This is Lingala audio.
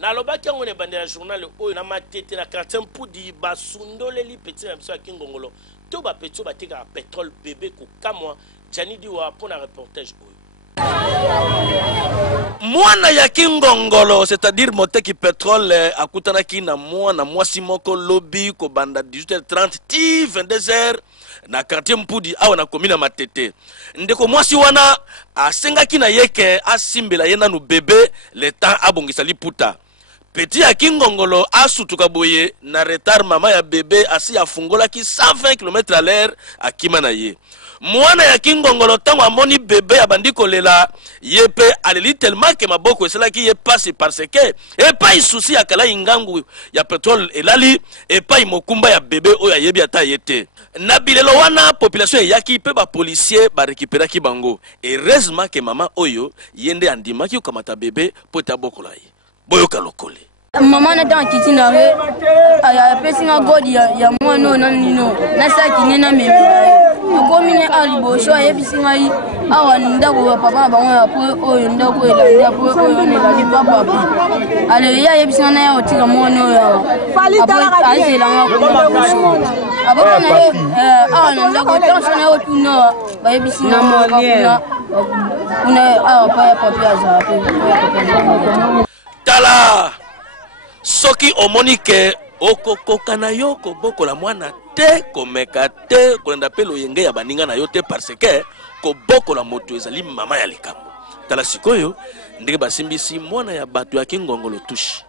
na lobaki yango ne bandela journal oyo na matete na quartier Mpudi basundoleli petit na biso ya Kingongolo to ba petit ba tika pétrole bébé ko kamwa Jani Diwa pour la reportage oyo. Mwana ya Kingongolo, c'est-à-dire moteki pétrole akutanaki na mwana mwasi moko lobby ko banda 18h30 ti 22h na quartier Mpudi awa na komina matete. Ndeko mwasi wana asengaki na yeke asimbela yena no bébé le temps abongisa liputa. Petit ya Kingongolo asutuka boye na retard mama ya bébé asi afungola ki 120 km/h akima na ye. Mwana ya Kingongolo tango amoni bébé ya bandiko lela yepe aleli tellement que maboko esela ki ye passe parce que e pa isusi akala ingangu ya pétrole elali e pa imokumba ya bébé oya yebi ata yete. Na bilelo wana population yaki pe ba policier ba récupérer ki bango. Heureusement que mama oyo yende andima ki kamata bébé pota bokola ye. Boyoka lokole. Maman na dans kitchen arrêt a pesinga godi ya mwana na nino na saki nena meme ko mine alibo so ya bisinga yi awa ndako papa bango ya po oyo ndako ela po oyo ne la papa ale ya bisinga na ya otika mwana ya apo azela ngako abo na awa ndako tension ya otuna ba bisinga mwana una awa pa papa za tala soki omonike okokoka na yo kobokola mwana te komeka te kolanda pe loyenge ya baninga na yo te parce que kobokola moto ezali mama ya likambo. Tala sikoyo ndenge basimbisi mwana ya bato ya Kingongolo tushi.